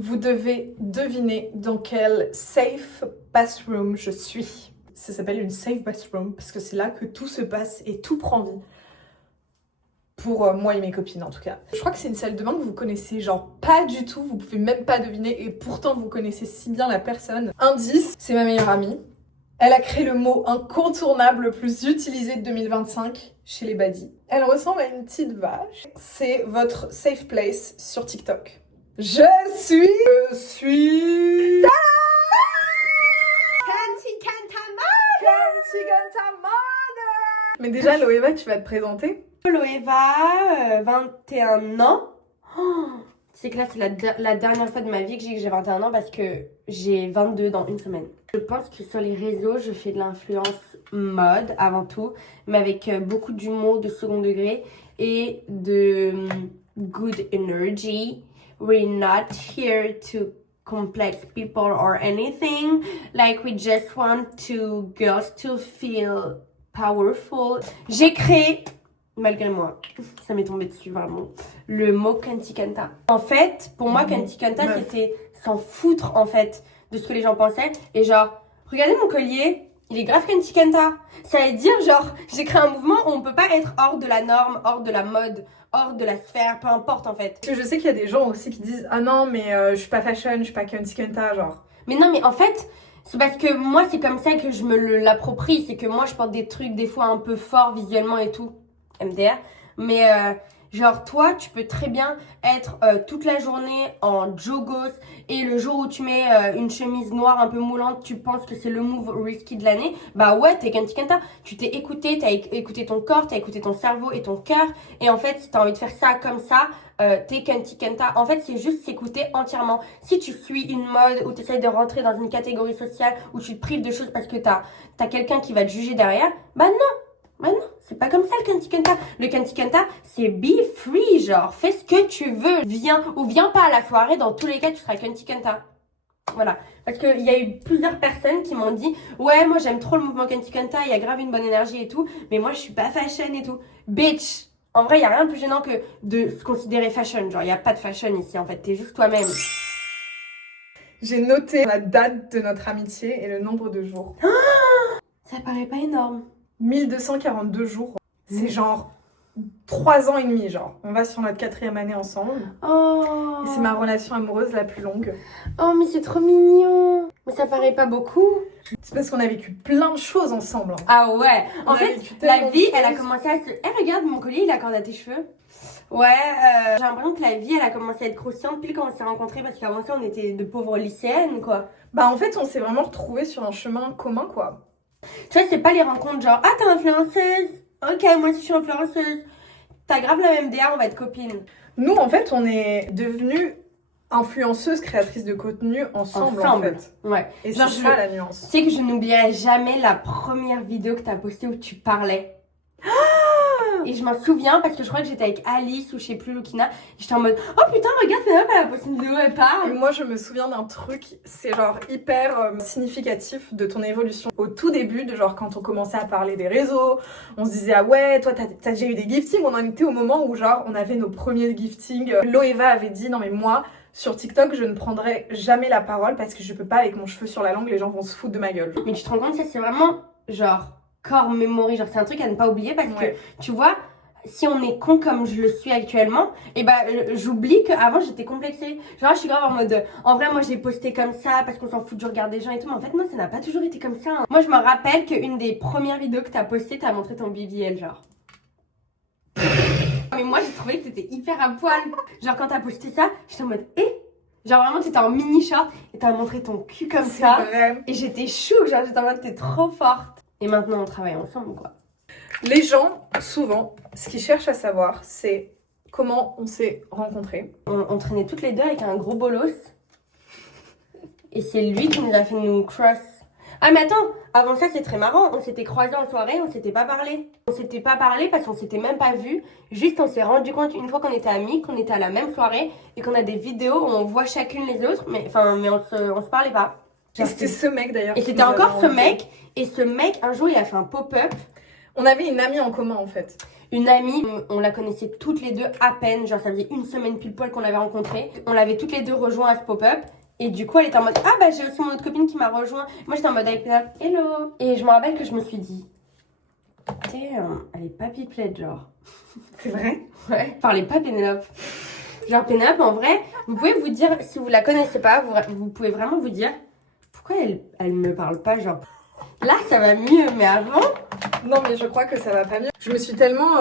Vous devez deviner dans quel safe bathroom je suis. Ça s'appelle une safe bathroom parce que c'est là que tout se passe et tout prend vie. Pour moi et mes copines en tout cas. Je crois que c'est une salle de bain que vous connaissez genre pas du tout, vous pouvez même pas deviner et pourtant vous connaissez si bien la personne. Indice, c'est ma meilleure amie. Elle a créé le mot incontournable le plus utilisé de 2025 chez les baddies. Elle ressemble à une petite vache. C'est votre safe place sur TikTok. Je suis... Mais déjà, Loeva, tu vas te présenter? Loeva, 21 ans. Oh, c'est que là, c'est la dernière fois de ma vie que j'ai 21 ans parce que j'ai 22 dans une semaine. Je pense que sur les réseaux, je fais de l'influence mode avant tout, mais avec beaucoup d'humour de second degré et de good energy. We're not here to complex people or anything. Like, we just want to girls to feel powerful. J'ai créé, malgré moi, ça m'est tombé dessus vraiment, le mot Kantikanta. En fait, pour moi, Kantikanta, c'était s'en foutre en fait de ce que les gens pensaient. Et genre, regardez mon collier, il est grave Kantikanta. Ça veut dire genre, j'ai créé un mouvement où on peut pas être hors de la norme, hors de la mode, hors de la sphère, peu importe en fait. Parce que je sais qu'il y a des gens aussi qui disent ah non mais je suis pas fashion, je suis pas Kantikanta genre. Mais non mais en fait, c'est parce que moi c'est comme ça que je me l'approprie. C'est que moi je porte des trucs des fois un peu forts visuellement et tout. MDR. Mais genre toi tu peux très bien être toute la journée en jogos et le jour où tu mets une chemise noire un peu moulante, tu penses que c'est le move risky de l'année. Bah ouais, t'es Kantikanta. Tu t'es écouté, t'as écouté ton corps, t'as écouté ton cerveau et ton cœur. Et en fait, si t'as envie de faire ça comme ça, t'es Kantikanta. En fait, c'est juste s'écouter entièrement. Si tu suis une mode ou t'essayes de rentrer dans une catégorie sociale où tu te prives de choses parce que t'as quelqu'un qui va te juger derrière, bah non. Bah non, c'est pas comme ça le Kantikanta. Le Kantikanta, c'est be free, genre, fais ce que tu veux. Viens ou viens pas à la soirée, dans tous les cas, tu seras Kantikanta. Voilà. Parce qu'il y a eu plusieurs personnes qui m'ont dit ouais, moi j'aime trop le mouvement Kantikanta, il y a grave une bonne énergie et tout, mais moi je suis pas fashion et tout. Bitch! En vrai, il y a rien de plus gênant que de se considérer fashion. Genre, il y a pas de fashion ici, en fait, t'es juste toi-même. J'ai noté la date de notre amitié et le nombre de jours. Ça paraît pas énorme. 1242 jours. C'est genre 3 ans et demi, genre. On va sur notre 4e année ensemble. Oh. Et c'est ma relation amoureuse la plus longue. Oh, mais c'est trop mignon. Mais ça paraît pas beaucoup. C'est parce qu'on a vécu plein de choses ensemble. Ah ouais. En fait, la vie, elle a commencé. commencé à se... Eh, regarde, mon collier, il accorde à tes cheveux. Ouais, j'ai l'impression que la vie, elle a commencé à être croustillante depuis quand on s'est rencontrés. Parce qu'avant ça, on était de pauvres lycéennes, quoi. Bah en fait, on s'est vraiment retrouvés sur un chemin commun, quoi. Tu vois, c'est pas les rencontres genre, ah, t'es influenceuse. Ok, moi aussi, je suis influenceuse. T'as grave la même DA, on va être copines. Nous, en fait, on est devenues influenceuses, créatrices de contenu ensemble. En fait. Ouais. Et c'est ça la nuance. Tu sais que je n'oublierai jamais la première vidéo que t'as postée où tu parlais. Et je m'en souviens parce que je crois que j'étais avec Alice ou je sais plus Lukina. J'étais en mode oh putain, regarde, elle a posté une vidéo, elle parle. Et moi, je me souviens d'un truc, c'est genre hyper significatif de ton évolution. Au tout début, de genre quand on commençait à parler des réseaux, on se disait ah ouais, toi t'as déjà eu des giftings. On en était au moment où genre on avait nos premiers giftings. Loeva avait dit non mais moi sur TikTok je ne prendrai jamais la parole parce que je peux pas avec mon cheveu sur la langue, les gens vont se foutre de ma gueule. Mais tu te rends compte, ça c'est vraiment genre core memory, genre c'est un truc à ne pas oublier parce que tu vois, si on est con comme je le suis actuellement, et bah j'oublie qu'avant j'étais complexée. Genre je suis grave en mode en vrai moi j'ai posté comme ça parce qu'on s'en fout du regard des gens et tout, mais en fait non, ça n'a pas toujours été comme ça. Hein. Moi je me rappelle qu'une des premières vidéos que t'as postées, t'as montré ton BBL genre. Mais moi j'ai trouvé que t'étais hyper à poil. Genre quand t'as posté ça, j'étais en mode genre vraiment t'étais en mini short et t'as montré ton cul comme ça. Vrai. Et j'étais chou, genre j'étais en mode t'es trop forte. Et maintenant on travaille ensemble quoi. Les gens, souvent, ce qu'ils cherchent à savoir, c'est comment on s'est rencontrés. On traînait toutes les deux avec un gros bolos. Et c'est lui qui nous a fait nous cross. Ah mais attends, avant ça c'est très marrant, on s'était croisés en soirée, on s'était pas parlé. On s'était pas parlé parce qu'on s'était même pas vu. Juste on s'est rendu compte une fois qu'on était amis, qu'on était à la même soirée et qu'on a des vidéos où on voit chacune les autres, mais on se parlait pas. Et c'était ce mec d'ailleurs. Et c'était encore ce mec, et ce mec un jour il a fait un pop-up. On avait une amie en commun en fait. Une amie, on la connaissait toutes les deux à peine, genre ça faisait une semaine pile poil qu'on l'avait rencontrée. On l'avait toutes les deux rejoint à ce pop-up. Et du coup, elle était en mode, ah bah j'ai aussi mon autre copine qui m'a rejoint. Moi j'étais en mode avec Pénélope, hello. Et je me rappelle que je me suis dit, elle est pas pipelette genre. C'est vrai? Ouais. Enfin, elle est pas Pénélope. Genre Pénélope, en vrai, vous pouvez vous dire, si vous la connaissez pas, vous pouvez vraiment vous dire, pourquoi elle me parle pas genre. Là, ça va mieux, mais avant... Non, mais je crois que ça va pas mieux. Je me suis tellement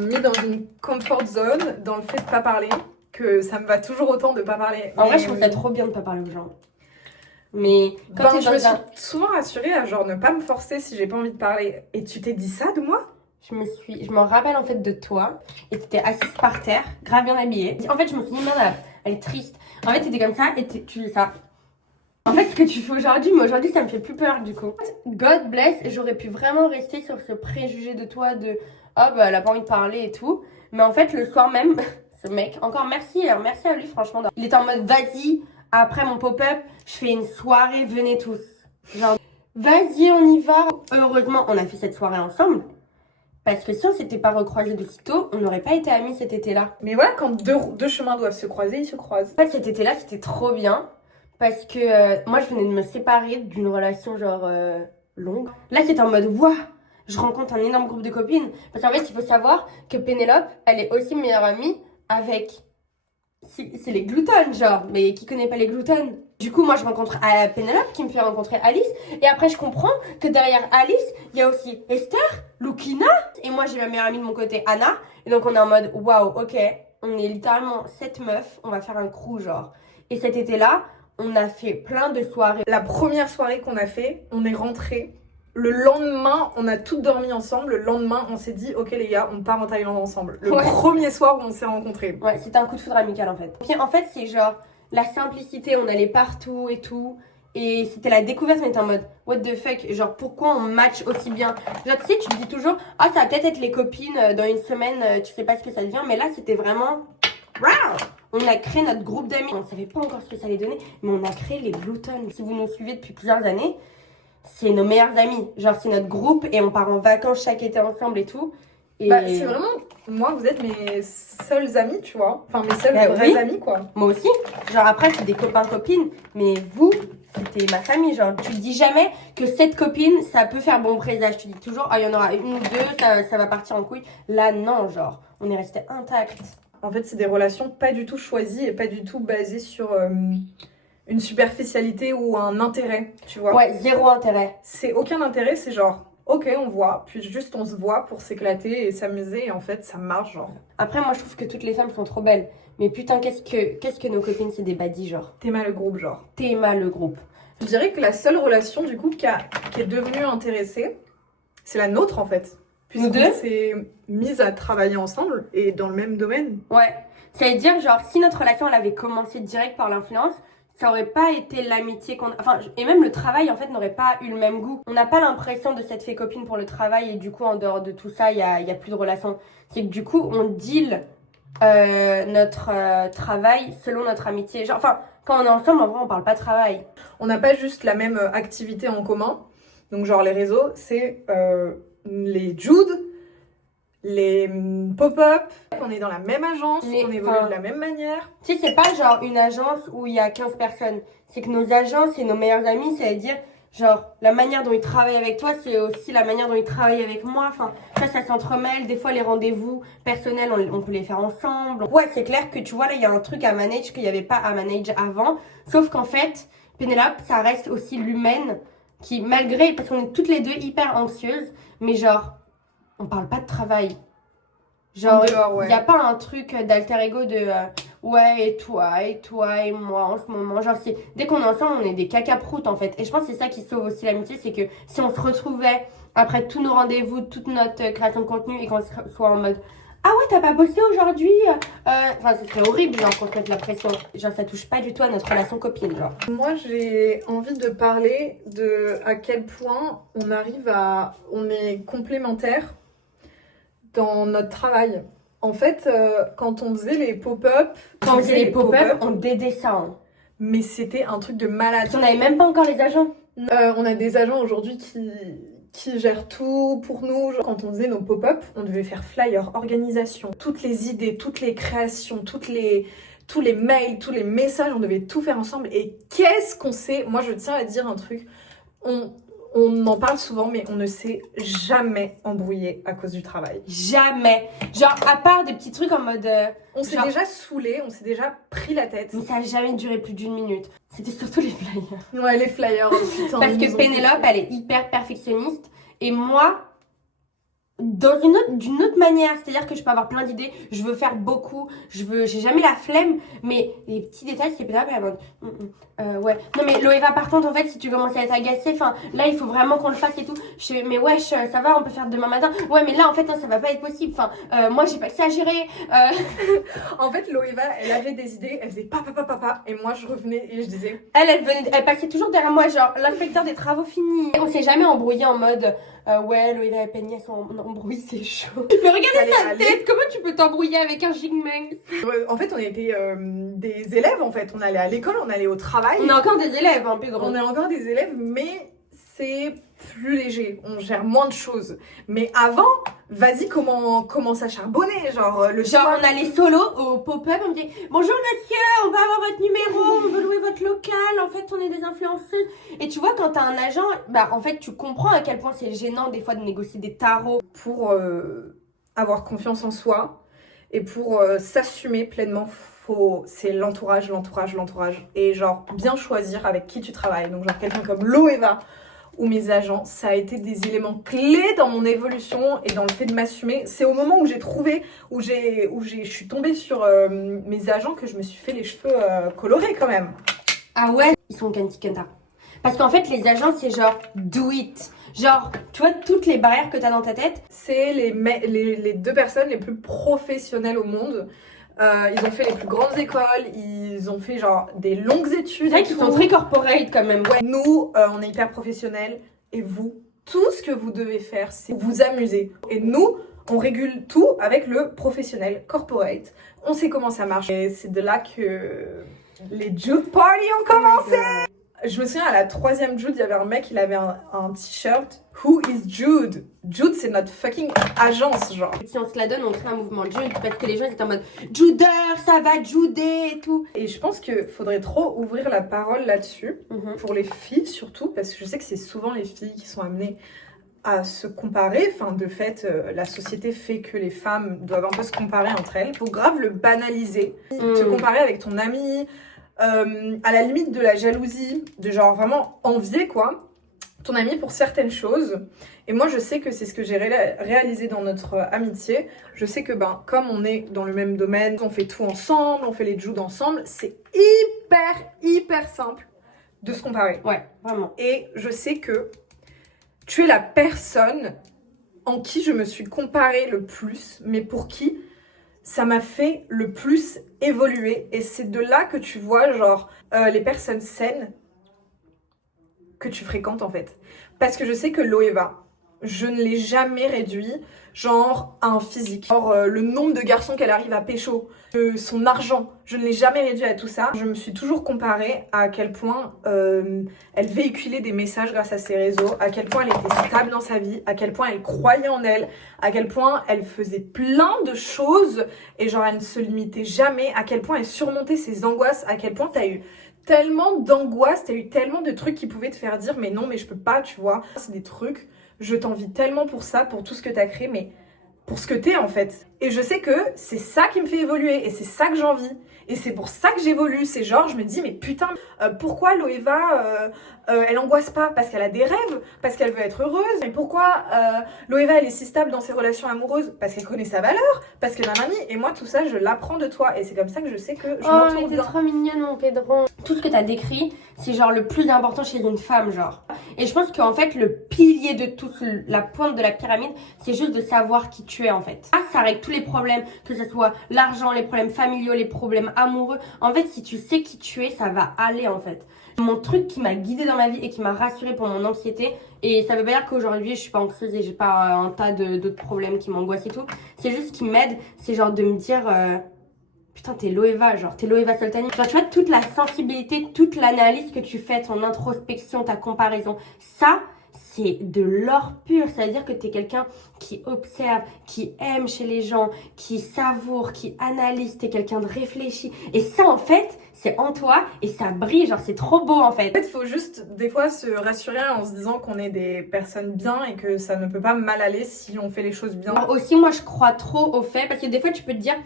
mis dans une comfort zone, dans le fait de pas parler, que ça me va toujours autant de pas parler. En vrai, je trouve ça trop bien de pas parler aux gens. Mais quand je me suis souvent rassurée à genre ne pas me forcer si j'ai pas envie de parler. Et tu t'es dit ça de moi? Je me rappelle en fait de toi, et t'étais assise par terre, grave bien habillée. En fait, je me suis dit, merde, elle est triste. En fait, t'étais comme ça, et tu fais ça. En fait, ce que tu fais aujourd'hui, mais aujourd'hui, ça me fait plus peur du coup. God bless, j'aurais pu vraiment rester sur ce préjugé de toi de ah bah elle a pas envie de parler et tout. Mais en fait, le soir même, ce mec, encore merci à lui, franchement. Il était en mode vas-y, après mon pop-up, je fais une soirée, venez tous. Genre, vas-y, on y va. Heureusement, on a fait cette soirée ensemble. Parce que si on s'était pas recroisés de sitôt, on n'aurait pas été amis cet été-là. Mais voilà, quand deux chemins doivent se croiser, ils se croisent. En fait, cet été-là, c'était trop bien. Parce que moi, je venais de me séparer d'une relation genre longue. Là, c'était en mode, waouh, je rencontre un énorme groupe de copines. Parce qu'en fait, il faut savoir que Pénélope, elle est aussi meilleure amie avec... C'est les gloutons, genre. Mais qui connaît pas les gloutons? Du coup, moi, je rencontre Pénélope qui me fait rencontrer Alice. Et après, je comprends que derrière Alice, il y a aussi Esther, Lukina. Et moi, j'ai ma meilleure amie de mon côté, Anna. Et donc, on est en mode, waouh, ok, on est littéralement 7 meufs. On va faire un crew, genre. Et cet été-là, on a fait plein de soirées. La première soirée qu'on a fait, on est rentrés. Le lendemain, on a toutes dormi ensemble. Le lendemain, on s'est dit, ok les gars, on part en Thaïlande ensemble. Le premier soir où on s'est rencontrés. Ouais, c'était un coup de foudre amical en fait. Puis, en fait, c'est genre la simplicité, on allait partout et tout. Et c'était la découverte, on était en mode, what the fuck, genre pourquoi on match aussi bien? Genre tu sais, tu te dis toujours, ah ça va peut-être être les copines dans une semaine, tu sais pas ce que ça devient. Mais là, c'était vraiment, wow! On a créé notre groupe d'amis. On ne savait pas encore ce que ça allait donner, mais on a créé les Gloutons. Si vous nous suivez depuis plusieurs années, c'est nos meilleurs amis. Genre, c'est notre groupe et on part en vacances chaque été ensemble et tout. Et... Bah, c'est vraiment... Moi, vous êtes mes seuls amis, tu vois. Enfin, mes seuls vrais amis, quoi. Moi aussi. Genre, après, c'est des copains-copines. Mais vous, c'était ma famille. Genre, tu te dis jamais que cette copine, ça peut faire bon présage. Tu dis toujours, ah, il y en aura une ou deux, ça va partir en couille. Là, non, genre, on est resté intacts. En fait, c'est des relations pas du tout choisies et pas du tout basées sur une superficialité ou un intérêt, tu vois. Ouais, zéro intérêt. C'est aucun intérêt, c'est genre, ok, on voit, puis juste on se voit pour s'éclater et s'amuser, et en fait, ça marche, genre. Après, moi, je trouve que toutes les femmes sont trop belles. Mais putain, qu'est-ce que nos copines, c'est des baddies, genre. T'aimes le groupe, genre. T'aimes le groupe. Je dirais que la seule relation, du coup, qui est devenue intéressée, c'est la nôtre, en fait. Puisqu'on s'est mises à travailler ensemble et dans le même domaine. Ouais. Ça veut dire, genre, si notre relation, elle avait commencé direct par l'influence, ça aurait pas été l'amitié qu'on... Enfin, et même le travail, en fait, n'aurait pas eu le même goût. On n'a pas l'impression de s'être fait copine pour le travail et du coup, en dehors de tout ça, il y a plus de relation. C'est que du coup, on deal notre travail selon notre amitié. Genre, enfin, quand on est ensemble, en vrai, on parle pas de travail. On n'a pas juste la même activité en commun. Donc, genre, les réseaux, c'est... les Jude, les pop-up, on est dans la même agence, on évolue de la même manière. Tu sais, c'est pas genre une agence où il y a 15 personnes. C'est que nos agences et nos meilleurs amis, ça veut dire, genre, la manière dont ils travaillent avec toi, c'est aussi la manière dont ils travaillent avec moi. Enfin, ça s'entremêle. Des fois, les rendez-vous personnels, on peut les faire ensemble. Ouais, c'est clair que tu vois, là, il y a un truc à manage qu'il n'y avait pas à manage avant. Sauf qu'en fait, Pénélope, ça reste aussi l'humaine qui, malgré, parce qu'on est toutes les deux hyper anxieuses, mais genre, on parle pas de travail. Genre, il n'y a pas un truc d'alter ego de ouais, et toi, et moi en ce moment. Genre, dès qu'on est ensemble, on est des cacaproutes en fait. Et je pense que c'est ça qui sauve aussi l'amitié, c'est que si on se retrouvait après tous nos rendez-vous, toute notre création de contenu et qu'on soit en mode ah ouais, t'as pas bossé aujourd'hui? Enfin, ce serait horrible, genre, qu'on se mette la pression. Genre, ça touche pas du tout à notre relation copine, genre. Moi, j'ai envie de parler de à quel point on est complémentaires dans notre travail. En fait, quand on faisait les pop-up... Quand on faisait les pop-up, on dédait ça. Hein. Mais c'était un truc de malade. Parce qu'on n'avait même pas encore les agents. On a des agents aujourd'hui qui gère tout pour nous. Genre, quand on faisait nos pop-up, on devait faire flyer, organisation, toutes les idées, toutes les créations, tous les mails, tous les messages, on devait tout faire ensemble. Et qu'est-ce qu'on sait? Moi, je tiens à dire un truc. On en parle souvent, mais on ne s'est jamais embrouillé à cause du travail. Jamais. Genre, à part des petits trucs en mode... On s'est genre- déjà saoulé, on s'est déjà pris la tête. Mais ça a jamais duré plus d'1 minute. C'était surtout les flyers. Ouais, les flyers, putain. Parce ils que nous ont Pénélope, fait- elle est hyper perfectionniste. Et moi, d'une autre manière, c'est-à-dire que je peux avoir plein d'idées, je veux faire beaucoup, j'ai jamais la flemme, mais les petits détails, c'est Pénélope, elle est en mode, ouais. Non mais Loeva, par contre, en fait, si tu commences à être agacée, enfin, là, il faut vraiment qu'on le fasse et tout. Je fais, mais wesh, ça va, on peut faire demain matin. Ouais, mais là, en fait, non, ça va pas être possible. Enfin, moi, j'ai pas que ça à gérer. En fait, Loeva, elle avait des idées, elle faisait papa, et moi, je revenais et je disais... Elle passait toujours derrière moi, genre, l'inspecteur des travaux finis. On s'est jamais embrouillé en mode, ouais, Loeva et Penny, sont embrouillés, c'est chaud. Mais regardez sa tête, comment tu peux t'embrouiller avec un gigmeng? En fait, on était des élèves, en fait. On allait à l'école, on allait au travail. On est encore des élèves, un peu On est encore des élèves, mais c'est plus léger. On gère moins de choses. Mais avant, vas-y, commence à charbonner. Genre, le Genre, soir... on allait solo au pop-up, on me dit bonjour monsieur, on peut avoir votre numéro, on veut louer votre local, en fait on est des influenceuses. Et tu vois, quand t'as un agent, bah en fait tu comprends à quel point c'est gênant des fois de négocier des tarots. Pour avoir confiance en soi et pour s'assumer pleinement, c'est l'entourage. Et genre, bien choisir avec qui tu travailles. Donc, genre, quelqu'un comme Loeva ou mes agents, ça a été des éléments clés dans mon évolution et dans le fait de m'assumer. C'est au moment où j'ai trouvé, je suis tombée sur mes agents que je me suis fait les cheveux colorés quand même. Ah ouais, ils sont Kanti Kenta. Parce qu'en fait, les agents, c'est genre do it. Genre, tu vois, toutes les barrières que t'as dans ta tête. C'est les deux personnes les plus professionnelles au monde. Ils ont fait les plus grandes écoles, ils ont fait genre des longues études. C'est vrai qu'ils sont très corporate quand même. Ouais. Nous, on est hyper professionnels et vous, tout ce que vous devez faire, c'est vous amuser. Et nous, on régule tout avec le professionnel, corporate. On sait comment ça marche. Et c'est de là que les Jude Party ont commencé. Je me souviens, à la 3e Jude, il y avait un mec, il avait un t-shirt. Who is Jude? Jude, c'est notre fucking agence, genre. Si on se la donne, on crée un mouvement de Jude parce que les gens étaient en mode Juder, ça va Juder et tout. Et je pense qu'il faudrait trop ouvrir la parole là-dessus, pour les filles surtout, parce que je sais que c'est souvent les filles qui sont amenées à se comparer. Enfin, de fait, la société fait que les femmes doivent un peu se comparer entre elles. Faut grave le banaliser. Te comparer avec ton ami, à la limite de la jalousie, de genre vraiment envier, quoi, ton ami pour certaines choses. Et moi, je sais que c'est ce que j'ai réalisé dans notre amitié. Je sais que, comme on est dans le même domaine, on fait tout ensemble, on fait les judes ensemble, c'est hyper simple de se comparer. Ouais, vraiment. Et je sais que tu es la personne en qui je me suis comparée le plus, mais pour qui ça m'a fait le plus évoluer. Et c'est de là que tu vois, genre, les personnes saines que tu fréquentes, en fait. Parce que je sais que Loeva, je ne l'ai jamais réduit, genre, à un physique. Genre, le nombre de garçons qu'elle arrive à pécho, son argent, je ne l'ai jamais réduit à tout ça. Je me suis toujours comparée à quel point elle véhiculait des messages grâce à ses réseaux, à quel point elle était stable dans sa vie, à quel point elle croyait en elle, à quel point elle faisait plein de choses et genre, elle ne se limitait jamais, à quel point elle surmontait ses angoisses, à quel point t'as eu tellement d'angoisse, t'as eu tellement de trucs qui pouvaient te faire dire mais non, mais je peux pas, tu vois. C'est des trucs, je t'envie tellement pour ça, pour tout ce que t'as créé, mais pour ce que t'es en fait. Et je sais que c'est ça qui me fait évoluer et c'est ça que j'envie. Et c'est pour ça que j'évolue. C'est genre, je me dis, mais putain, pourquoi Loeva, elle angoisse pas? Parce qu'elle a des rêves, parce qu'elle veut être heureuse. Mais pourquoi Loeva, elle est si stable dans ses relations amoureuses? Parce qu'elle connaît sa valeur, parce que nanani. Et moi, tout ça, je l'apprends de toi. Et c'est comme ça que je sais que je m'entoure mais t'es bien. trop mignonne, mon Pedro. Tout ce que t'as décrit, c'est genre le plus important chez une femme, genre. Et je pense qu'en fait, le pilier de tout, la pointe de la pyramide, c'est juste de savoir qui tu es, en fait. Ça règle tous les problèmes, que ce soit l'argent, les problèmes familiaux, les problèmes amoureux. En fait, si tu sais qui tu es, ça va aller, en fait. Mon truc qui m'a guidée dans ma vie et qui m'a rassurée pour mon anxiété, et ça veut pas dire qu'aujourd'hui je suis pas anxieuse et j'ai pas un tas d'autres problèmes qui m'angoissent et tout, c'est juste ce qui m'aide, c'est genre de me dire putain, t'es Loeva, genre t'es Loeva Soltani. Genre tu vois, toute la sensibilité, toute l'analyse que tu fais, ton introspection, ta comparaison, ça c'est de l'or pur. Ça veut dire que t'es quelqu'un qui observe, qui aime chez les gens, qui savoure, qui analyse. T'es quelqu'un de réfléchi. Et ça, en fait, c'est en toi et ça brille. Genre, c'est trop beau, en fait. En fait, il faut juste des fois se rassurer en se disant qu'on est des personnes bien et que ça ne peut pas mal aller si on fait les choses bien. Alors aussi, moi, je crois trop au fait parce que des fois, tu peux te dire...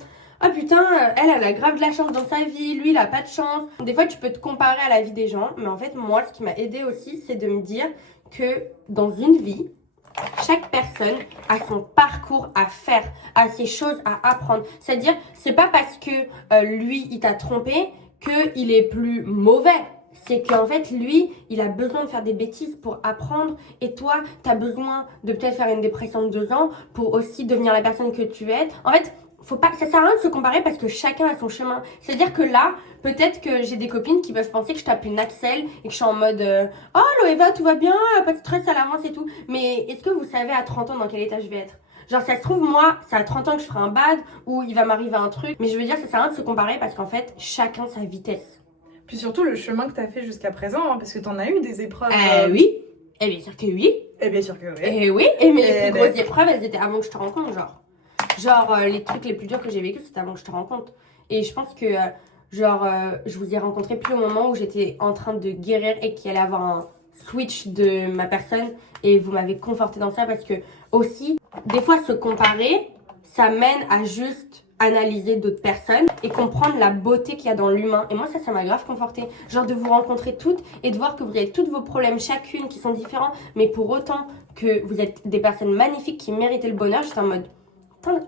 Ah putain, elle a grave de la chance dans sa vie, lui il a pas de chance. Des fois tu peux te comparer à la vie des gens, mais en fait moi ce qui m'a aidé aussi c'est de me dire que dans une vie, chaque personne a son parcours à faire, a ses choses à apprendre. C'est-à-dire, c'est pas parce que lui il t'a trompé qu'il est plus mauvais. C'est qu'en fait, lui, il a besoin de faire des bêtises pour apprendre. Et toi, t'as besoin de peut-être faire une dépression de 2 ans pour aussi devenir la personne que tu es. En fait, faut pas, ça sert à rien de se comparer parce que chacun a son chemin. C'est-à-dire que là, peut-être que j'ai des copines qui peuvent penser que je tape une Axel et que je suis en mode oh Loeva, tout va bien, pas de stress, à l'avance et tout. Mais est-ce que vous savez à 30 ans dans quel état je vais être? Genre ça se trouve, moi, c'est à 30 ans que je ferai un bad ou il va m'arriver un truc. Mais je veux dire, ça sert à rien de se comparer parce qu'en fait, chacun sa vitesse. Puis surtout le chemin que t'as fait jusqu'à présent, hein, parce que t'en as eu des épreuves. Oui. Eh bien sûr que oui. Et bien sûr que oui. Eh oui. Et mais les plus grosses épreuves, elles étaient avant que je te rencontre, genre. Genre, les trucs les plus durs que j'ai vécu, c'était avant que je te rencontre. Et je pense que, je vous ai rencontré plus au moment où j'étais en train de guérir et qu'il allait avoir un switch de ma personne. Et vous m'avez conforté dans ça parce que, aussi, des fois, se comparer, ça mène à juste analyser d'autres personnes et comprendre la beauté qu'il y a dans l'humain. Et moi, ça m'a grave conforté. Genre, de vous rencontrer toutes et de voir que vous avez tous vos problèmes, chacune, qui sont différents. Mais pour autant que vous êtes des personnes magnifiques qui méritaient le bonheur, j'étais en mode...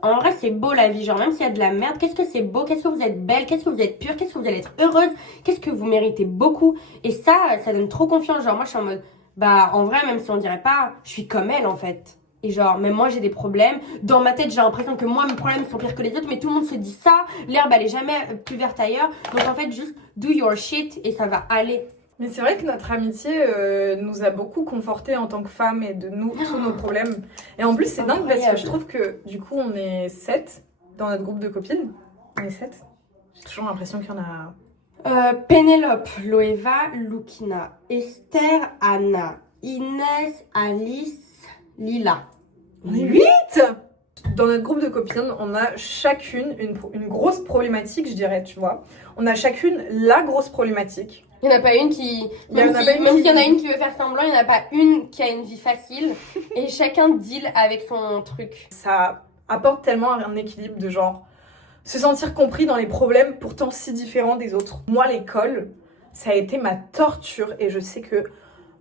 En vrai, c'est beau la vie. Genre, même s'il y a de la merde, qu'est-ce que c'est beau? Qu'est-ce que vous êtes belle? Qu'est-ce que vous êtes pure? Qu'est-ce que vous allez être heureuse? Qu'est-ce que vous méritez beaucoup? Et ça donne trop confiance. Genre, moi, je suis en mode, bah, en vrai, même si on dirait pas, je suis comme elle, en fait. Et genre, même moi, j'ai des problèmes. Dans ma tête, j'ai l'impression que moi, mes problèmes sont pires que les autres. Mais tout le monde se dit ça. L'herbe, elle est jamais plus verte ailleurs. Donc, en fait, juste do your shit et ça va aller. Mais c'est vrai que notre amitié nous a beaucoup confortés en tant que femmes et de nous, tous nos problèmes. Et en plus, c'est dingue parce que je trouve que du coup, on est 7 dans notre groupe de copines. On est 7. J'ai toujours l'impression qu'il y en a... Pénélope, Loeva, Lukina, Esther, Anna, Inès, Alice, Lila. On est 8. Dans notre groupe de copines, on a chacune une grosse problématique, je dirais, tu vois. On a chacune la grosse problématique. Il n'y en a pas une qui... Même s'il y en a une qui veut faire semblant, il n'y en a pas une qui a une vie facile. Et chacun deal avec son truc. Ça apporte tellement un équilibre de genre... Se sentir compris dans les problèmes pourtant si différents des autres. Moi, l'école, ça a été ma torture. Et je sais que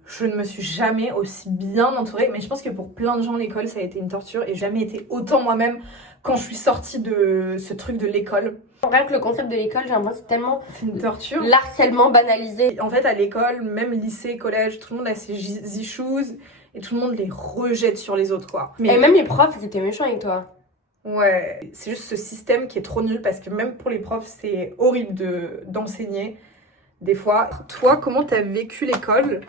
je ne me suis jamais aussi bien entourée. Mais je pense que pour plein de gens, l'école, ça a été une torture. Et j'ai jamais été autant moi-même quand je suis sortie de ce truc de l'école. Rien que le concept de l'école, j'ai l'impression que c'est tellement... C'est une torture. L'harcèlement banalisé. En fait, à l'école, même lycée, collège, tout le monde a ses issues. Et tout le monde les rejette sur les autres, quoi. Et même les profs, ils étaient méchants avec toi. Ouais, c'est juste ce système qui est trop nul parce que même pour les profs, c'est horrible d'enseigner des fois. Toi, comment t'as vécu l'école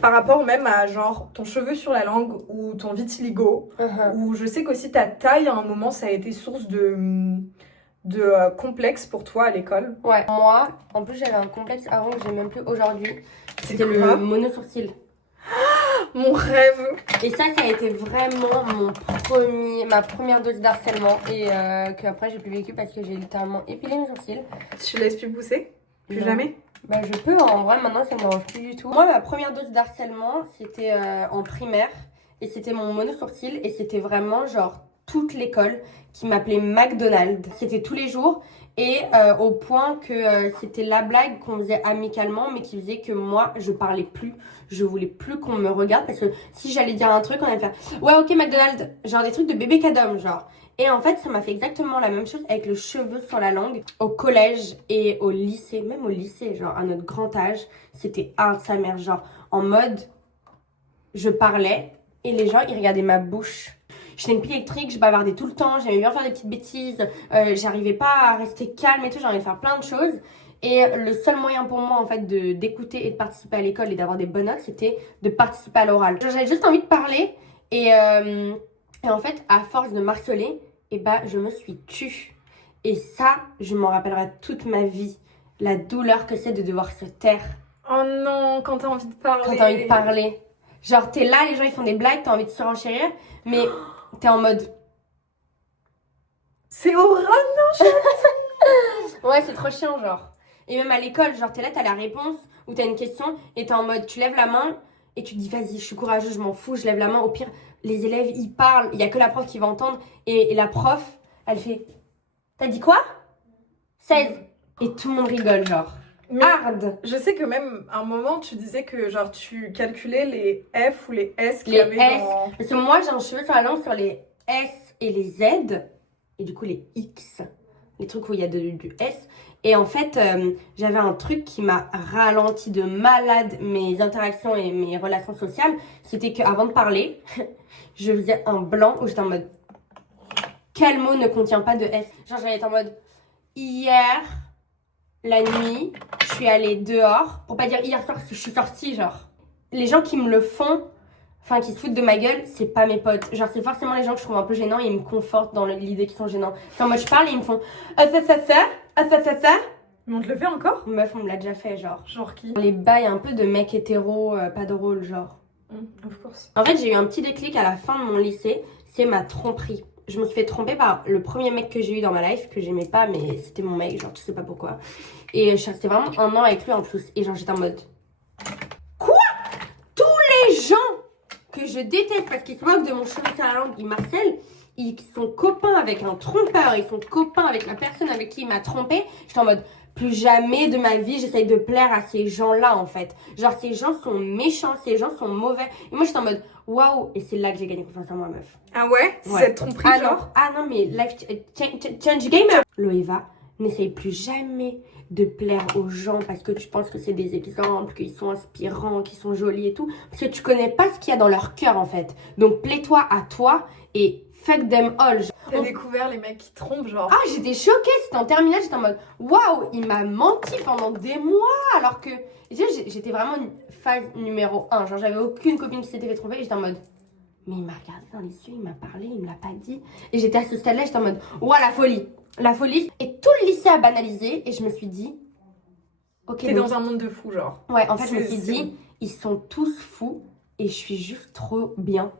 par rapport même à genre ton cheveu sur la langue ou ton vitiligo ou je sais qu'aussi ta taille à un moment ça a été source de complexe pour toi à l'école. Ouais, moi, en plus j'avais un complexe avant que j'ai même plus aujourd'hui. C'était quoi le mono-sourcil. Mon rêve. Et ça a été vraiment ma première dose d'harcèlement et que après j'ai plus vécu parce que j'ai littéralement épilé mes sourcils. Tu laisses plus pousser? Plus Non. jamais? Bah je peux, en vrai maintenant ça me dérange plus du tout. Moi ma première dose d'harcèlement c'était en primaire et c'était mon mono-sourcil et c'était vraiment genre toute l'école qui m'appelait McDonald's. C'était tous les jours et au point que c'était la blague qu'on faisait amicalement mais qui faisait que moi je parlais plus. Je voulais plus qu'on me regarde parce que si j'allais dire un truc on allait faire ouais ok McDonald's, genre des trucs de bébé cadom genre. Et en fait ça m'a fait exactement la même chose avec le cheveu sur la langue au collège et au lycée, même au lycée genre à notre grand âge c'était hard sa mère genre en mode je parlais et les gens ils regardaient ma bouche. J'étais une pile électrique, je bavardais tout le temps, j'aimais bien faire des petites bêtises, j'arrivais pas à rester calme et tout, j'arrivais à faire plein de choses. Et le seul moyen pour moi en fait d'écouter et de participer à l'école et d'avoir des bonnes notes, c'était de participer à l'oral. J'avais juste envie de parler et en fait à force de marceler, et bah je me suis tue. Et ça, je m'en rappellerai toute ma vie. La douleur que c'est de devoir se taire. Oh non, quand t'as envie de parler. Quand t'as envie de parler. Genre, t'es là, les gens, ils font des blagues, t'as envie de surenchérir, mais t'es en mode... C'est horrible. Ouais, c'est trop chiant, genre. Et même à l'école, genre, t'es là, t'as la réponse, ou t'as une question, et t'es en mode, tu lèves la main, et tu te dis, vas-y, je suis courageux, je m'en fous, je lève la main. Au pire, les élèves, ils parlent, il y a que la prof qui va entendre, et la prof, elle fait, t'as dit quoi 16. Et tout le monde rigole, genre. Mais Hard. je sais que même à un moment, tu disais que genre tu calculais les F ou les S qu'il y Les avait S. dans... Parce que moi, j'ai un cheveu sur la langue sur les S et les Z, et du coup, les X, les trucs où il y a du S. Et en fait, j'avais un truc qui m'a ralenti de malade mes interactions et mes relations sociales. C'était qu'avant de parler, je faisais un blanc où j'étais en mode quel mot ne contient pas de S. Genre, j'allais être en mode hier, la nuit, je suis allée dehors. Pour pas dire hier soir, je suis sortie, genre. Les gens qui me le font, enfin, qui se foutent de ma gueule, c'est pas mes potes. Genre, c'est forcément les gens que je trouve un peu gênants et ils me confortent dans l'idée qu'ils sont gênants. C'est en mode, je parle et ils me font ça. Mais on te le fait encore? Meuf, on me l'a déjà fait, genre. Genre qui? Les bails un peu de mecs hétéros, pas drôles, genre. Of course. En fait, j'ai eu un petit déclic à la fin de mon lycée, c'est ma tromperie. Je me suis fait tromper par le premier mec que j'ai eu dans ma life, que j'aimais pas, mais c'était mon mec, genre, tu sais pas pourquoi. Et je suis restée vraiment 1 an avec lui en plus. Et genre, j'étais en mode... Quoi? Tous les gens que je déteste parce qu'ils se moquent de mon cheveu sur la langue, ils m'harcèlent, ils sont copains avec un trompeur, ils sont copains avec la personne avec qui il m'a trompé. J'étais en mode... Plus jamais de ma vie, j'essaye de plaire à ces gens-là, en fait. Genre, ces gens sont méchants, ces gens sont mauvais. Et moi, j'étais en mode, waouh. Et c'est là que j'ai gagné confiance en moi, meuf. Ah ouais? C'est Ouais. cette tromperie, genre? Non, mais life change game. Loeva, n'essaye plus jamais de plaire aux gens parce que tu penses que c'est des exemples, qu'ils sont inspirants, qu'ils sont jolis et tout. Parce que tu connais pas ce qu'il y a dans leur cœur, en fait. Donc, plais-toi à toi et fuck them all. T'as découvert les mecs qui trompent, genre? Ah, j'étais choquée, c'était en terminale, j'étais en mode waouh, il m'a menti pendant des mois alors que. Et tu sais, j'étais vraiment une phase numéro 1. Genre, j'avais aucune copine qui s'était fait tromper et j'étais en mode mais il m'a regardé dans les yeux, il m'a parlé, il me l'a pas dit. Et j'étais à ce stade-là, j'étais en mode ouah, la folie, la folie. Et tout le lycée a banalisé et je me suis dit ok. T'es dans un monde de fous, genre. Ouais, en fait, je me suis C'est- dit ils sont tous fous et je suis juste trop bien.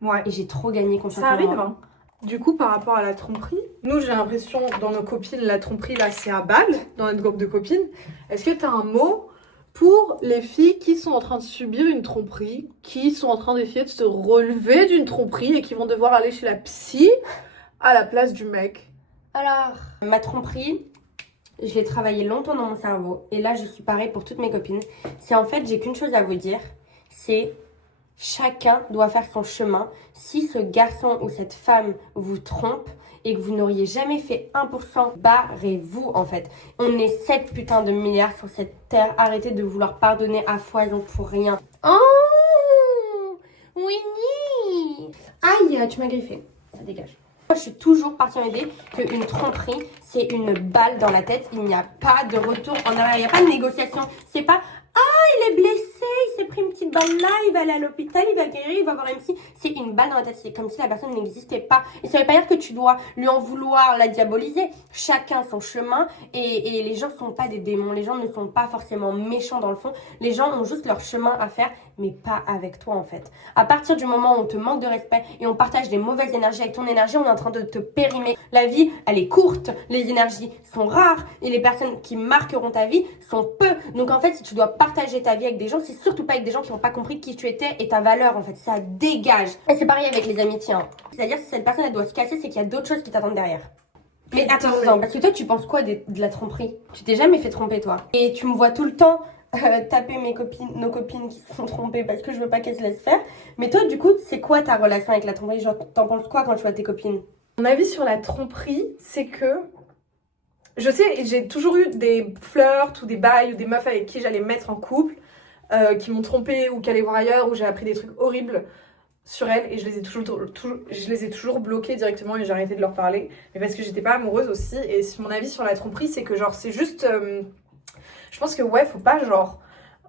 Ouais. Et j'ai trop gagné confiance Ça en arrive, moi. hein. Du coup, par rapport à la tromperie, nous, j'ai l'impression, dans nos copines, la tromperie, là, c'est à balle, dans notre groupe de copines. Est-ce que t'as un mot pour les filles qui sont en train de subir une tromperie, qui sont en train d'essayer de se relever d'une tromperie et qui vont devoir aller chez la psy à la place du mec? Alors, ma tromperie, je l'ai travaillé longtemps dans mon cerveau. Et là, je suis pareil pour toutes mes copines. C'est en fait, j'ai qu'une chose à vous dire. C'est chacun doit faire son chemin. Si ce garçon ou cette femme vous trompe et que vous n'auriez jamais fait 1%, barrez-vous en fait. On est 7 putains de milliards sur cette terre. Arrêtez de vouloir pardonner à foison pour rien. Oh Winnie. Aïe, tu m'as griffé. Ça dégage. Moi, je suis toujours partie en idée qu'une tromperie, c'est une balle dans la tête. Il n'y a pas de retour en arrière. Il n'y a pas de négociation. C'est pas il est blessé, il s'est pris une petite balle là, il va aller à l'hôpital, il va guérir, il va voir un psy. C'est une balle dans la tête, c'est comme si la personne n'existait pas. Et ça veut pas dire que tu dois lui en vouloir, la diaboliser. Chacun son chemin et les gens sont pas des démons, les gens ne sont pas forcément méchants dans le fond. Les gens ont juste leur chemin à faire, mais pas avec toi en fait. À partir du moment où on te manque de respect et on partage des mauvaises énergies avec ton énergie, on est en train de te périmer. La vie, elle est courte, les énergies sont rares et les personnes qui marqueront ta vie sont peu. Donc en fait, si tu dois partager ta vie avec des gens, c'est surtout pas avec des gens qui n'ont pas compris qui tu étais et ta valeur en fait, ça dégage. Et c'est pareil avec les amitiés, hein. C'est-à-dire si cette personne elle doit se casser, c'est qu'il y a d'autres choses qui t'attendent derrière. Mais attends, parce que toi tu penses quoi de la tromperie? Tu t'es jamais fait tromper toi. Et tu me vois tout le temps taper nos copines qui se sont trompées parce que je veux pas qu'elles se laissent faire. Mais toi du coup, c'est quoi ta relation avec la tromperie? Genre t'en penses quoi quand tu vois tes copines? Mon avis sur la tromperie, c'est que je sais, j'ai toujours eu des flirts ou des bails ou des meufs avec qui j'allais me mettre en couple, qui m'ont trompée ou qui allaient voir ailleurs, où j'ai appris des trucs horribles sur elles et je les ai toujours bloquées directement et j'ai arrêté de leur parler. Mais parce que j'étais pas amoureuse aussi. Et mon avis sur la tromperie, c'est que genre c'est juste... je pense que ouais, faut pas genre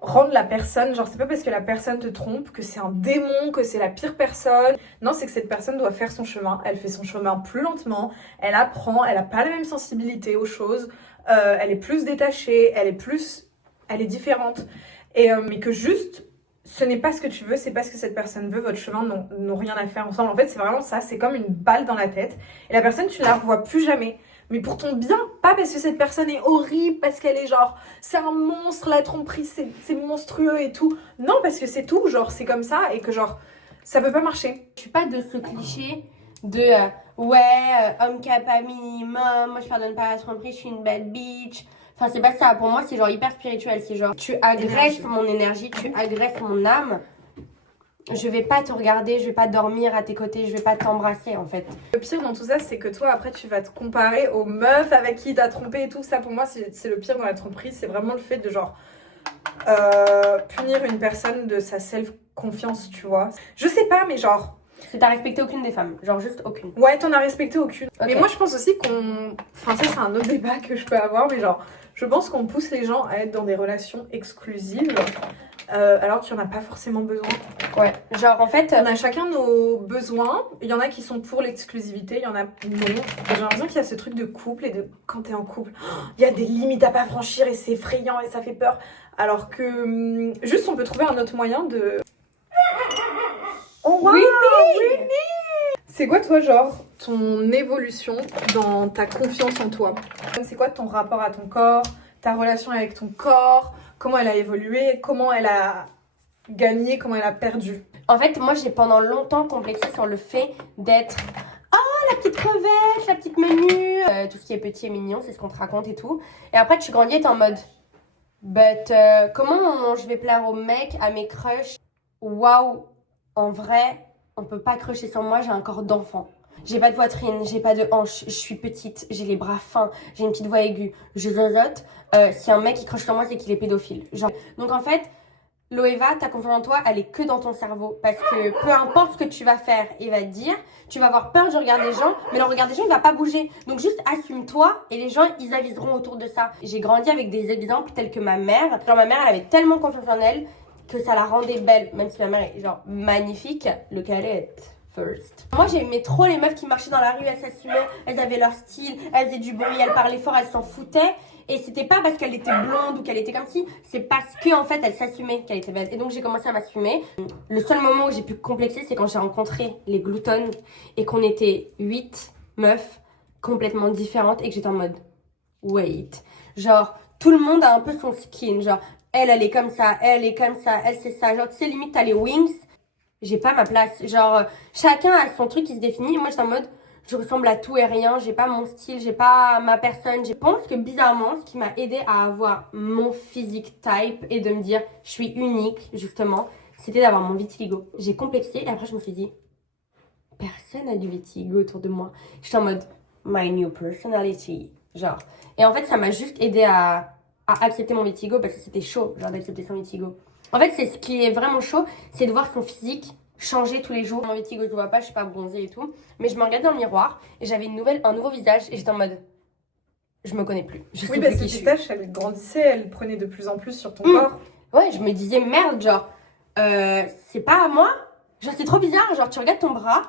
rendre la personne, genre c'est pas parce que la personne te trompe que c'est un démon, que c'est la pire personne. Non, c'est que cette personne doit faire son chemin, elle fait son chemin plus lentement, elle apprend, elle a pas la même sensibilité aux choses, elle est plus détachée, elle est différente. Et mais que juste ce n'est pas ce que tu veux, c'est pas ce que cette personne veut, votre chemin n'ont rien à faire ensemble. En fait, c'est vraiment ça, c'est comme une balle dans la tête. Et la personne, tu ne la revois plus jamais. Mais pour ton bien, pas parce que cette personne est horrible, parce qu'elle est genre, c'est un monstre, la tromperie, c'est monstrueux et tout. Non, parce que c'est tout, genre, c'est comme ça et que genre, ça peut pas marcher. Je suis pas de ce cliché de homme qui a pas minimum, moi je pardonne pas la tromperie, je suis une bad bitch. Enfin, c'est pas ça. Pour moi, c'est genre hyper spirituel. C'est genre, tu agresses mon énergie, tu agresses mon âme. Je vais pas te regarder, je vais pas dormir à tes côtés, je vais pas t'embrasser en fait. Le pire dans tout ça, c'est que toi, après, tu vas te comparer aux meufs avec qui t'as trompé et tout. Ça, pour moi, c'est le pire dans la tromperie. C'est vraiment le fait de genre punir une personne de sa self-confiance, tu vois. Je sais pas, mais genre. C'est t'as respecté aucune des femmes, genre juste aucune. Ouais, t'en as respecté aucune. Okay. Mais moi, je pense aussi qu'on. Enfin, ça, c'est un autre débat que je peux avoir, mais genre, je pense qu'on pousse les gens à être dans des relations exclusives. Alors qu'il n'y en a pas forcément besoin. Ouais, genre en fait... On a chacun nos besoins. Il y en a qui sont pour l'exclusivité, il y en a non. J'ai l'impression qu'il y a ce truc de couple et de quand t'es en couple, il y a des limites à pas franchir et c'est effrayant et ça fait peur. Alors que juste on peut trouver un autre moyen de... Oh wow, Whitney! C'est quoi toi genre ton évolution dans ta confiance en toi? C'est quoi ton rapport à ton corps, ta relation avec ton corps? Comment elle a évolué, comment elle a gagné, comment elle a perdu. En fait, moi, j'ai pendant longtemps complexé sur le fait d'être la petite crevette, la petite menue, tout ce qui est petit et mignon, c'est ce qu'on te raconte et tout. Et après, tu grandis et t'es en mode, comment je vais plaire aux mecs, à mes crushs? Waouh, en vrai, on peut pas crusher sur moi, j'ai un corps d'enfant. J'ai pas de poitrine, j'ai pas de hanches, je suis petite, j'ai les bras fins, j'ai une petite voix aiguë, je zozote. Si un mec il crush sur moi, c'est qu'il est pédophile. Genre. Donc en fait, Loeva, ta confiance en toi, elle est que dans ton cerveau. Parce que peu importe ce que tu vas faire et va dire, tu vas avoir peur du regard des gens, mais le regard des gens, il va pas bouger. Donc juste assume-toi et les gens, ils aviseront autour de ça. J'ai grandi avec des exemples tels que ma mère. Genre ma mère, elle avait tellement confiance en elle que ça la rendait belle. Même si ma mère est genre magnifique, le calette. First. Moi j'aimais trop les meufs qui marchaient dans la rue, elles s'assumaient, elles avaient leur style, elles faisaient du bruit, elles parlaient fort, elles s'en foutaient. Et c'était pas parce qu'elle était blonde ou qu'elle était comme ci, c'est parce que en fait elle s'assumait qu'elle était belle. Et donc j'ai commencé à m'assumer. Le seul moment où j'ai pu complexer, c'est quand j'ai rencontré les Glouton et qu'on était 8 meufs complètement différentes et que j'étais en mode wait. Genre tout le monde a un peu son skin, genre elle est comme ça, elle est comme ça, elle c'est ça. Genre tu sais limite t'as les wings. J'ai pas ma place. Genre, chacun a son truc qui se définit. Et moi, j'étais en mode, je ressemble à tout et rien. J'ai pas mon style, j'ai pas ma personne. Je pense que bizarrement, ce qui m'a aidé à avoir mon physique type et de me dire, je suis unique, justement, c'était d'avoir mon vitiligo. J'ai complexé et après, je me suis dit, personne n'a du vitiligo autour de moi. J'étais en mode, my new personality. Genre. Et en fait, ça m'a juste aidé à accepter mon vitiligo parce que c'était chaud, genre, d'accepter son vitiligo. En fait, c'est ce qui est vraiment chaud, c'est de voir son physique changer tous les jours. Mon vitiligo, je vois pas, je suis pas bronzée et tout. Mais je me regardais dans le miroir et j'avais un nouveau visage et j'étais en mode, je me connais plus. Je sais parce plus que qui tes taches, elles grandissaient, elles prenaient de plus en plus sur ton corps. Ouais, je me disais, merde, genre, c'est pas à moi. Genre, c'est trop bizarre. Genre, tu regardes ton bras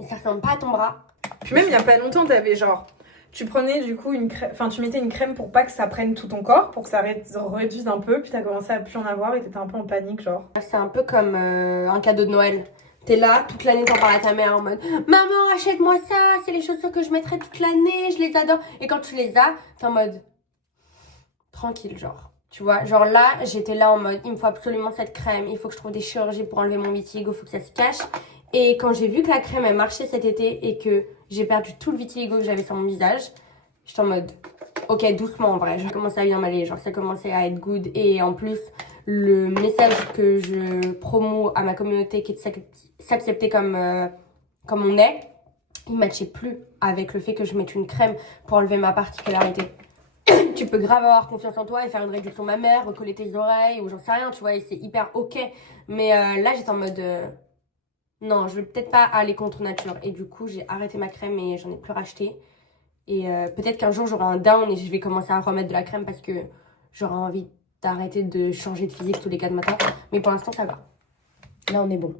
et ça ressemble pas à ton bras. Puis même, il y a pas longtemps, t'avais genre... Tu prenais du coup une crème, enfin tu mettais une crème pour pas que ça prenne tout ton corps, pour que ça réduise un peu, puis t'as commencé à plus en avoir et t'étais un peu en panique genre. C'est un peu comme un cadeau de Noël. T'es là, toute l'année t'en parles à ta mère en mode maman achète-moi ça, c'est les chaussures que je mettrai toute l'année, je les adore. Et quand tu les as, t'es en mode tranquille genre. Tu vois, genre là, j'étais là en mode il me faut absolument cette crème, il faut que je trouve des chirurgies pour enlever mon vitiligo, il faut que ça se cache. Et quand j'ai vu que la crème elle marchait cet été et que j'ai perdu tout le vitiligo que j'avais sur mon visage, j'étais en mode ok, doucement en vrai, je commençais à bien m'aller, genre ça commençait à être good. Et en plus, le message que je promo à ma communauté qui est de s'accepter comme on est, il matchait plus avec le fait que je mette une crème pour enlever ma particularité. Tu peux grave avoir confiance en toi et faire une réduction mammaire, recoller tes oreilles ou j'en sais rien, tu vois, et c'est hyper ok. Mais là, j'étais en mode non, je vais peut-être pas aller contre nature. Et du coup, j'ai arrêté ma crème et j'en ai plus racheté. Et peut-être qu'un jour, j'aurai un down et je vais commencer à remettre de la crème parce que j'aurai envie d'arrêter de changer de physique tous les 4 matins. Mais pour l'instant, ça va. Là, on est bon.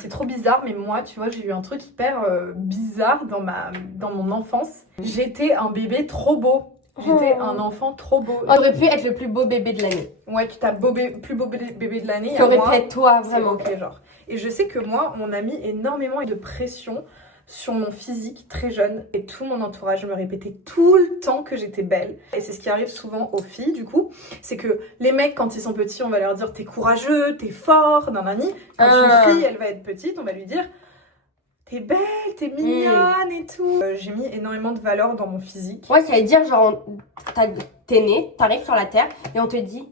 C'est trop bizarre, mais moi, tu vois, j'ai eu un truc hyper bizarre dans mon enfance. J'étais un bébé trop beau. J'étais un enfant trop beau. T'aurais pu être le plus beau bébé de l'année. Ouais, tu t'as plus beau bébé de l'année. Ça aurait pu être toi, C'est vraiment. ok, genre. Et je sais que moi, on a mis énormément de pression sur mon physique très jeune. Et tout mon entourage me répétait tout le temps que j'étais belle. Et c'est ce qui arrive souvent aux filles, du coup. C'est que les mecs, quand ils sont petits, on va leur dire t'es courageux, t'es fort, nanani. Quand une fille, elle va être petite, on va lui dire t'es belle, t'es mignonne et tout. J'ai mis énormément de valeur dans mon physique. Ouais, ça veut dire, genre, t'es né, t'arrives sur la Terre et on te dit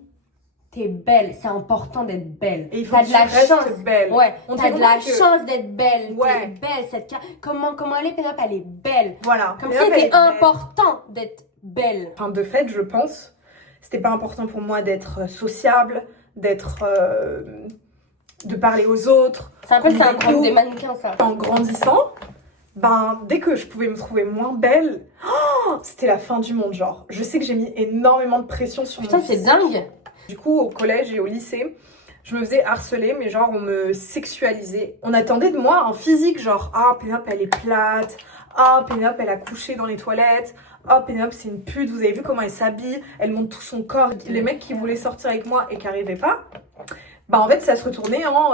t'es belle, c'est important d'être belle. Et il faut t'as que de tu la restes chance. belle. Ouais, On t'as te de la comprend que- chance d'être belle. Ouais. T'es belle, cette carte. Comment elle est, Pénélope, elle est belle. Voilà. Comme Et si hop, elle c'était est belle. important d'être belle. Enfin, de fait, je pense, c'était pas important pour moi d'être sociable, de parler aux autres. C'est un peu le Comme syndrome beaucoup. des mannequins, ça. En grandissant, ben, dès que je pouvais me trouver moins belle, c'était la fin du monde, genre. Je sais que j'ai mis énormément de pression sur Putain, mon c'est physique. dingue. Du coup, au collège et au lycée, je me faisais harceler, mais genre, on me sexualisait. On attendait de moi un physique, genre, ah, Pénélope, elle est plate. Ah, Pénélope, elle a couché dans les toilettes. Ah, Pénélope, c'est une pute. Vous avez vu comment elle s'habille? Elle montre tout son corps. Les mecs qui voulaient sortir avec moi et qui n'arrivaient pas, bah en fait, ça se retournait en...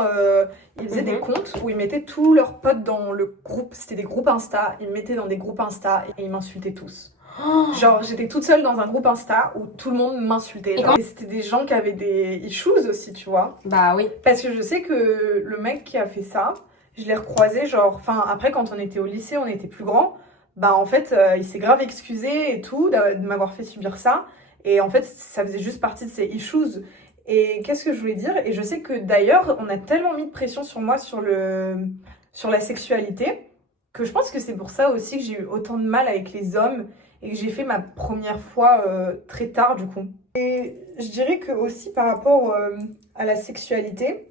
ils faisaient des comptes où ils mettaient tous leurs potes dans le groupe. C'était des groupes Insta. Ils me mettaient dans des groupes Insta et ils m'insultaient tous. Genre, j'étais toute seule dans un groupe Insta où tout le monde m'insultait. Et c'était des gens qui avaient des issues aussi, tu vois. Bah oui. Parce que je sais que le mec qui a fait ça, je l'ai recroisé, genre... Enfin, après, quand on était au lycée, on était plus grands. Bah, en fait, il s'est grave excusé et tout de m'avoir fait subir ça. Et en fait, ça faisait juste partie de ses issues. Et qu'est-ce que je voulais dire? Et je sais que d'ailleurs, on a tellement mis de pression sur moi sur la sexualité que je pense que c'est pour ça aussi que j'ai eu autant de mal avec les hommes et que j'ai fait ma première fois très tard du coup. Et je dirais que aussi par rapport à la sexualité,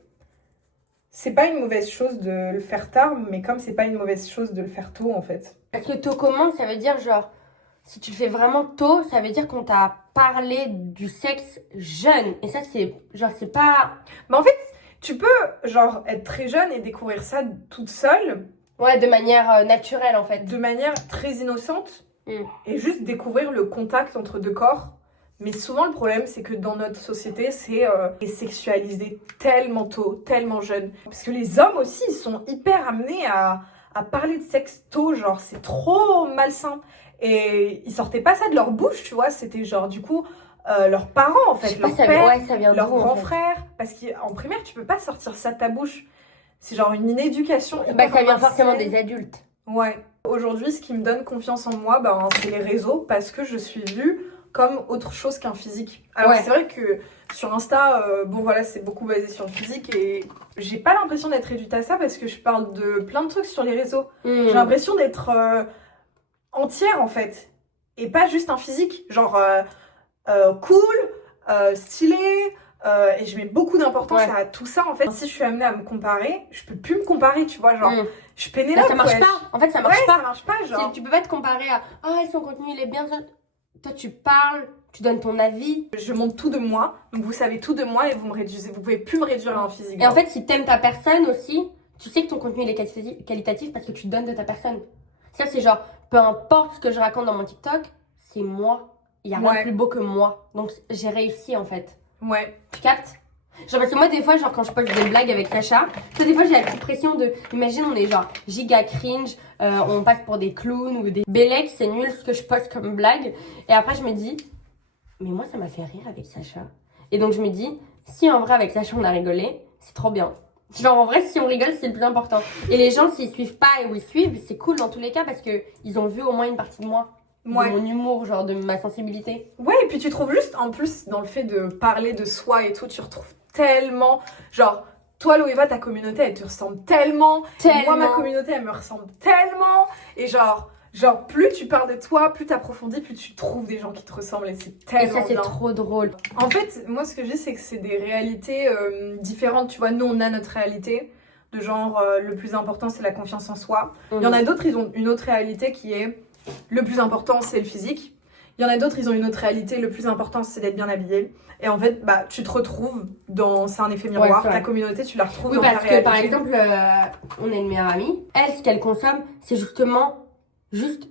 c'est pas une mauvaise chose de le faire tard, mais comme c'est pas une mauvaise chose de le faire tôt en fait. Parce que tôt comment, ça veut dire genre, si tu le fais vraiment tôt, ça veut dire qu'on t'a parlé du sexe jeune. Et ça, c'est genre, c'est pas... Mais en fait, tu peux genre être très jeune et découvrir ça toute seule. Ouais, de manière naturelle en fait. De manière très innocente et juste découvrir le contact entre deux corps. Mais souvent, le problème, c'est que dans notre société, c'est sexualisé tellement tôt, tellement jeune. Parce que les hommes aussi, ils sont hyper amenés à parler de sexe tôt, genre, c'est trop malsain. Et ils sortaient pas ça de leur bouche, tu vois, c'était genre, du coup, leurs parents, en fait, leur père, ça vient leur d'où, grand en fait. frère. Parce qu'en primaire, tu peux pas sortir ça de ta bouche. C'est genre une éducation hyper Bah, ça vient malsaine. forcément des adultes. Ouais. Aujourd'hui, ce qui me donne confiance en moi, ben, c'est les réseaux parce que je suis vue comme autre chose qu'un physique. Alors, Ouais. c'est vrai que sur Insta, bon voilà, c'est beaucoup basé sur le physique et j'ai pas l'impression d'être réduite à ça parce que je parle de plein de trucs sur les réseaux. J'ai l'impression d'être entière en fait et pas juste un physique. Genre cool, stylé. Et je mets beaucoup d'importance à tout ça en fait. Si je suis amenée à me comparer, je peux plus me comparer, tu vois, genre je pénètre. Là, ça marche pas. En fait, ça marche pas. Ça marche pas, genre. Tu peux pas te comparer à son contenu il est bien. Toi, tu parles, tu donnes ton avis. Je montre tout de moi, donc vous savez tout de moi et vous pouvez plus me réduire à un physique. Et en fait, si t'aimes ta personne aussi, tu sais que ton contenu il est qualitatif parce que tu donnes de ta personne. Ça, c'est genre, peu importe ce que je raconte dans mon TikTok, c'est moi. Il y a rien de plus beau que moi. Donc, j'ai réussi en fait. Ouais. Tu captes? Genre parce que moi des fois genre quand je poste des blagues avec Sacha, des fois j'ai la petite pression de, imagine on est genre giga cringe, on passe pour des clowns ou des Bélec, c'est nul ce que je poste comme blague. Et après je me dis, mais moi ça m'a fait rire avec Sacha. Et donc je me dis, si en vrai avec Sacha on a rigolé, c'est trop bien. Genre en vrai si on rigole c'est le plus important. Et les gens s'ils suivent pas ou ils suivent, c'est cool dans tous les cas parce que ils ont vu au moins une partie de moi. De mon humour, genre de ma sensibilité. Ouais, et puis tu trouves juste, en plus, dans le fait de parler de soi et tout, tu retrouves tellement, genre, toi Loeva, ta communauté, elle te ressemble tellement. Moi, ma communauté, elle me ressemble tellement. Et genre, plus tu parles de toi, plus t'approfondis, plus tu trouves des gens qui te ressemblent et c'est tellement Et ça, c'est bien. trop drôle. En fait, moi, ce que je dis, c'est que c'est des réalités différentes, tu vois. Nous, on a notre réalité, de genre, le plus important, c'est la confiance en soi. Il y en a d'autres, ils ont une autre réalité qui est... Le plus important, c'est le physique. Il y en a d'autres, ils ont une autre réalité. Le plus important, c'est d'être bien habillé. Et en fait, bah, tu te retrouves dans... C'est un effet miroir. Ta communauté, tu la retrouves dans ta réalité. Oui, parce que par exemple, on a une meilleure amie. Elle, ce qu'elle consomme, c'est justement juste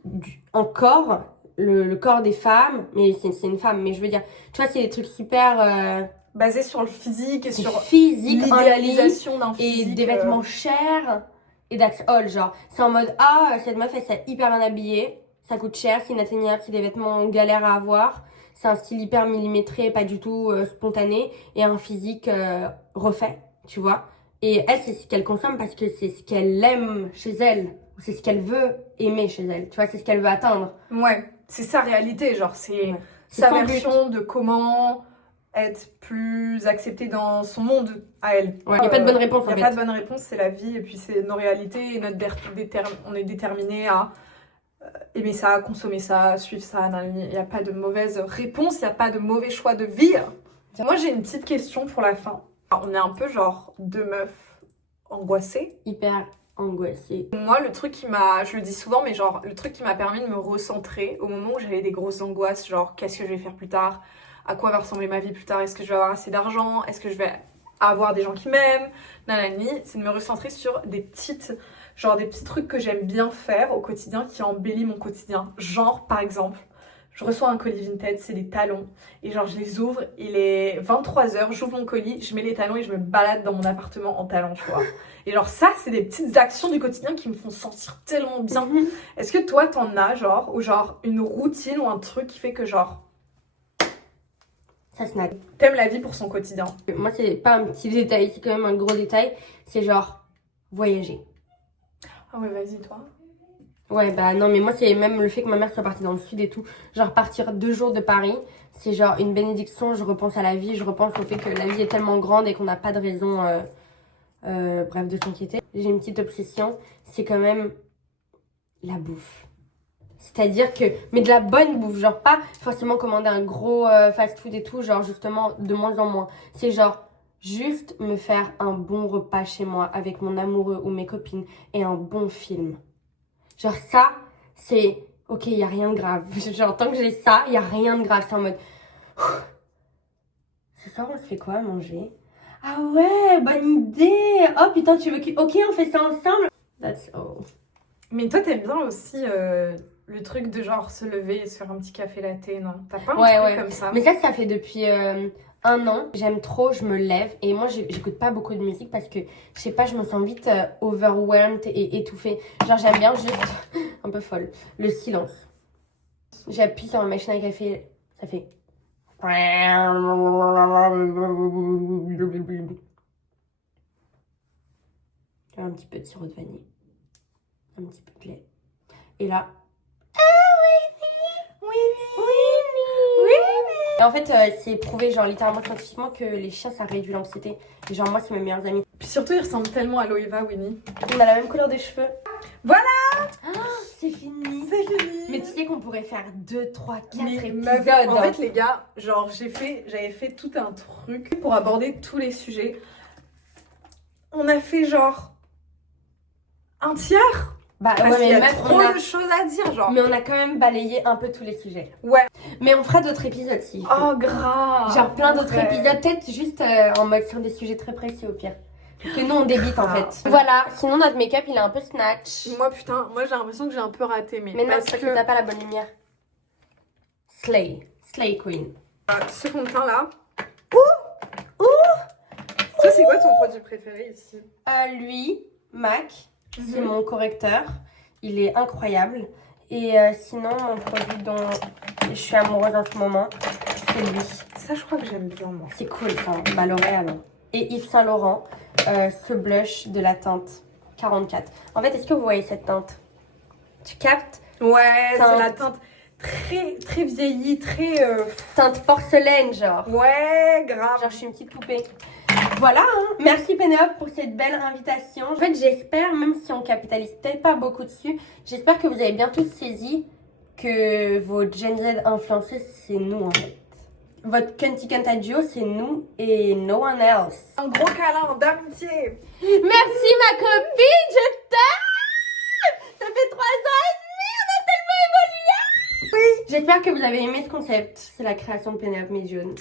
encore le corps des femmes, mais c'est une femme, mais je veux dire, tu vois, c'est des trucs super Basé sur le physique et sur physique, l'idéalisation d'un et physique. des vêtements chers et d'accessoires, genre, c'est en mode, ah, cette meuf, elle s'est hyper bien habillée, ça coûte cher, c'est inatteignable, c'est des vêtements galères à avoir, c'est un style hyper millimétré, pas du tout spontané, et un physique refait, tu vois. Et elle, c'est ce qu'elle consomme parce que c'est ce qu'elle aime chez elle, c'est ce qu'elle veut aimer chez elle, tu vois, c'est ce qu'elle veut atteindre. Ouais, c'est sa réalité, genre, c'est Ouais. sa son version de comment être plus acceptée dans son monde à elle. Ouais, y a pas de bonne réponse, en Il n'y fait. a pas de bonne réponse, c'est la vie, et puis c'est nos réalités, et on est déterminé à aimer ça, consommer ça, suivre ça. Il n'y a pas de mauvaise réponse, il n'y a pas de mauvais choix de vie. Moi, j'ai une petite question pour la fin. On est un peu genre deux meufs angoissées. Hyper angoissée. Moi, le truc qui m'a, je le dis souvent, mais genre, le truc qui m'a permis de me recentrer au moment où j'avais des grosses angoisses, genre, qu'est-ce que je vais faire plus tard? À quoi va ressembler ma vie plus tard? Est-ce que je vais avoir assez d'argent? Est-ce que je vais avoir des gens qui m'aiment? Nanani, c'est de me recentrer sur des petits trucs que j'aime bien faire au quotidien qui embellissent mon quotidien. Genre, par exemple, je reçois un colis Vinted, c'est des talons. Et genre, je les ouvre, il est 23h, j'ouvre mon colis, je mets les talons et je me balade dans mon appartement en talons, tu vois. Et genre, ça, c'est des petites actions du quotidien qui me font sentir tellement bien. Est-ce que toi, t'en as, genre, ou genre, une routine ou un truc qui fait que, genre, Ça snap. t'aimes la vie pour son quotidien? Moi, c'est pas un petit détail, c'est quand même un gros détail. C'est genre voyager. Ah ouais, vas-y, toi. Ouais, bah non, mais moi, c'est même le fait que ma mère soit partie dans le sud et tout. Genre, partir 2 jours de Paris, c'est genre une bénédiction. Je repense à la vie, je repense au fait que la vie est tellement grande et qu'on n'a pas de raison, bref, de s'inquiéter. J'ai une petite obsession, c'est quand même la bouffe. C'est-à-dire que, mais de la bonne bouffe, genre pas forcément commander un gros fast-food et tout, genre justement de moins en moins. C'est genre juste me faire un bon repas chez moi avec mon amoureux ou mes copines et un bon film. Genre ça, c'est ok, il y a rien de grave. Genre tant que j'ai ça, il y a rien de grave. C'est en mode ce soir on se fait quoi à manger? Ah ouais, bonne idée. Oh putain, tu veux que ok, on fait ça ensemble. That's all. Mais toi, t'aimes bien aussi le truc de genre se lever et se faire un petit café latte, non? T'as pas un Ouais, truc ouais. comme ça? Mais ça fait depuis 1 an. J'aime trop, je me lève. Et moi, j'écoute pas beaucoup de musique parce que, je sais pas, je me sens vite overwhelmed et étouffée. Genre, j'aime bien juste, un peu folle, le silence. J'appuie sur ma machine à café, ça fait... Un petit peu de sirop de vanille. Un petit peu de lait. Et là... Et en fait, c'est prouvé, genre littéralement scientifiquement, que les chiens ça réduit l'anxiété. Et genre, moi, c'est mes meilleurs amis. Puis surtout, il ressemble tellement à Loeva, Winnie. On a la même couleur de cheveux. Voilà! C'est fini. C'est fini! Mais tu sais qu'on pourrait faire 2, 3, 4 Mais épisodes. meuf, en fait, les gars, genre, j'avais fait tout un truc pour aborder tous les sujets. On a fait genre un tiers. Bah Parce ouais, qu'il y mais a meuf, trop de choses à dire, genre. mais on a quand même balayé un peu tous les sujets. Ouais. Mais on fera d'autres épisodes si. Oh, grave! Genre plein d'autres Ouais. épisodes, peut-être juste en mode sur des sujets très précis au pire. Parce que nous on débite en Grave. fait. Voilà, sinon notre make-up il est un peu snatch. Moi, putain, moi j'ai l'impression que j'ai un peu raté, mais Mais non, parce c'est parce que que t'as pas la bonne lumière. Slay Queen. ce fond de teint là. Toi, c'est quoi ton produit préféré ici? Lui, MAC, c'est mon correcteur. Il est incroyable. Et sinon, mon produit dont je suis amoureuse en ce moment, c'est lui. Ça, je crois que j'aime bien, moi. C'est cool, enfin, bah L'Oréal. Hein. Et Yves Saint Laurent, ce blush de la teinte 44. En fait, est-ce que vous voyez cette teinte? Tu captes? Ouais, Teinte. c'est la teinte très, très vieillie, très... Teinte porcelaine, genre. Ouais, grave. Genre, je suis une petite poupée. Voilà, hein. Merci Pénélope pour cette belle invitation. En fait, j'espère, même si on capitalise peut-être pas beaucoup dessus, j'espère que vous avez bien tous saisi que vos Gen Z influenceuses, c'est nous en fait. Votre Cunty Canta duo, c'est nous et no one else. Un gros câlin d'amitié. Merci ma copine, je t'aime. Ça fait 3 ans et demi, on a tellement évolué. Oui. J'espère que vous avez aimé ce concept. C'est la création de Pénélope Médione.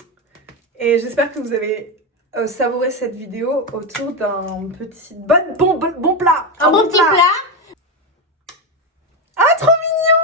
Et j'espère que vous avez savouré cette vidéo autour d'un petit... bon plat. Un bon petit plat. Ah, trop mignon.